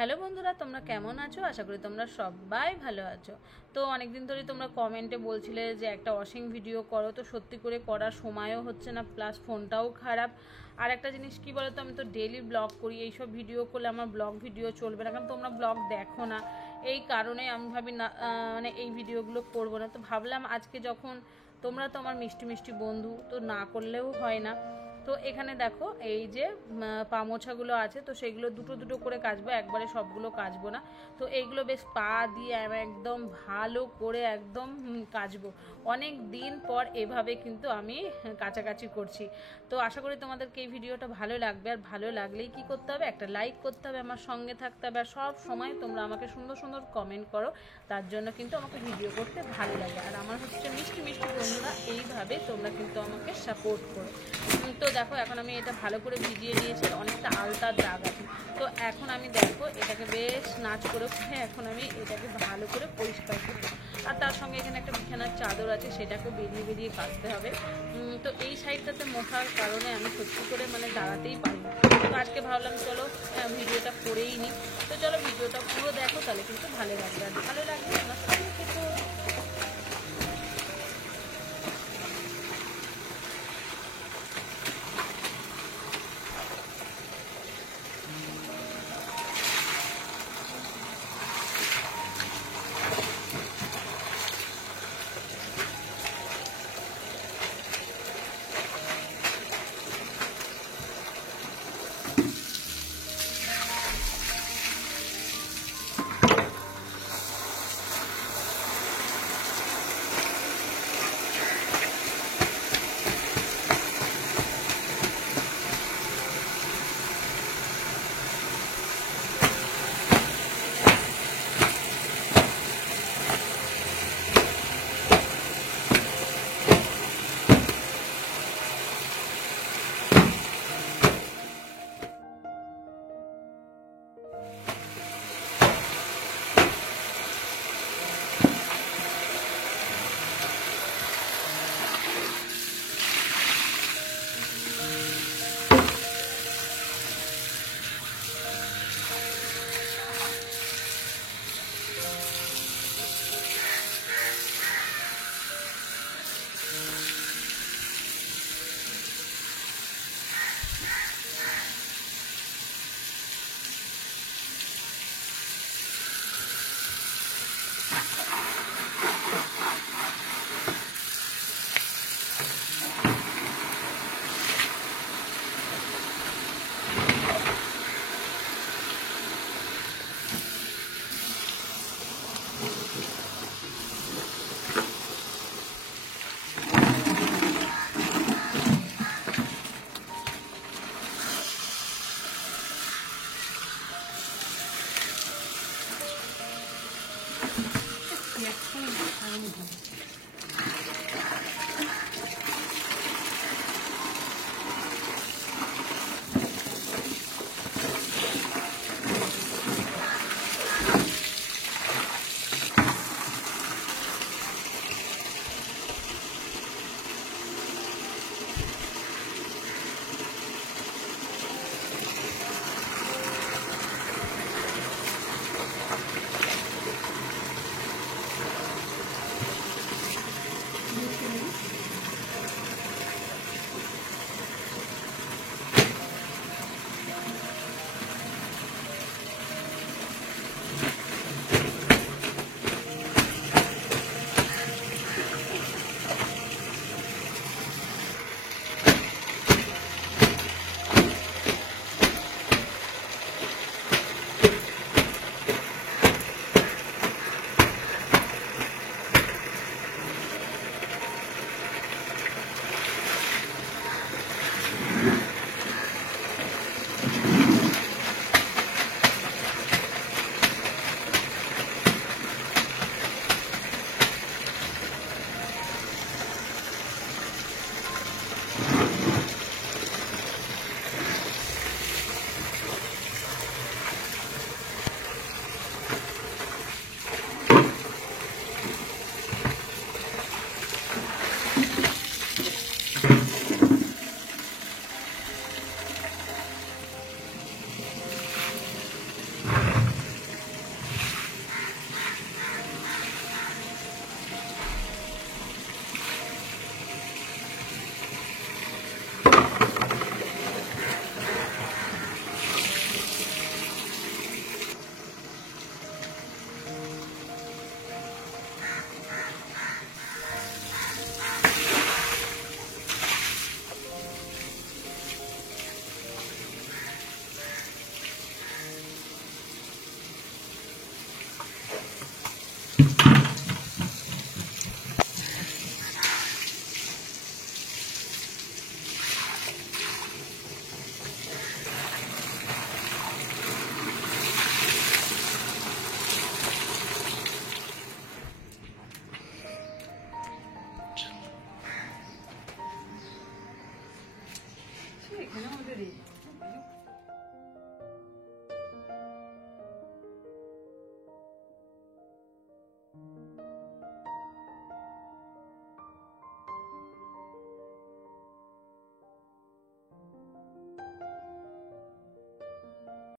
Hello বন্ধুরা, তোমরা কেমন আছো? আশা করি তোমরা সবাই ভালো আছো। তো অনেকদিন ধরে তোমরা কমেন্টে বলছিলে যে একটা ওয়াশিং ভিডিও করো, তো সত্যি করে করার সময়ও হচ্ছে না, প্লাস ফোনটাও খারাপ। আর একটা জিনিস কি বলো তো, আমি তো ডেইলি ব্লগ করি, এইসব ভিডিও করলে আমার ব্লগ ভিডিও চলবে না, কারণ তোমরা ব্লগ দেখো না। এই কারণে আমি ভাবি না, মানে এই ভিডিওগুলো করবো না। তো ভাবলাম আজকে যখন তোমরা তো আমার মিষ্টি মিষ্টি বন্ধু, তো না করলেও হয় না। তো এখানে দেখো এই যে পা মোছাগুলো আছে, তো সেগুলো দুটো দুটো করে কাচবো, একবারে সবগুলো কাচবো না। তো এইগুলো বেশ পা দিয়ে আমি একদম ভালো করে একদম কাচবো। অনেক দিন পর এভাবে কিন্তু আমি কাচাকাচি করছি। তো আশা করি তোমাদেরকে এই ভিডিওটা ভালো লাগবে, আর ভালো লাগলেই কি করতে হবে, একটা লাইক করতে হবে, আমার সঙ্গে থাকতে হবে, আর সব সময় তোমরা আমাকে সুন্দর সুন্দর কমেন্ট করো, তার জন্য কিন্তু আমাকে ভিডিও করতে ভালো লাগে। আর আমার হচ্ছে মিষ্টি মিষ্টি বন্ধুরা, এইভাবে তোমরা কিন্তু আমাকে সাপোর্ট করো। তো দেখো এখন আমি এটা ভালো করে ভিজিয়ে নিয়েছি, অনেকটা আলতার দাগ আছে। তো এখন আমি দেখো এটাকে বেশ নাচ করে এখন আমি এটাকে ভালো করে পরিষ্কার করব। আর তার সঙ্গে এখানে একটা বিছানার চাদর আছে, সেটাকেও বেরিয়ে বেরিয়ে কাচতে হবে। তো এই সাইডটাতে মশার কারণে আমি সত্যি করে মানে দাঁড়াতেই পারি না। তো আজকে ভাবলাম চলো ভিডিওটা করেই নিই। তো চলো ভিডিওটা পুরো দেখো, তাহলে কিন্তু ভালো লাগবে। আর ভালো লাগবে আমার সঙ্গে কিন্তু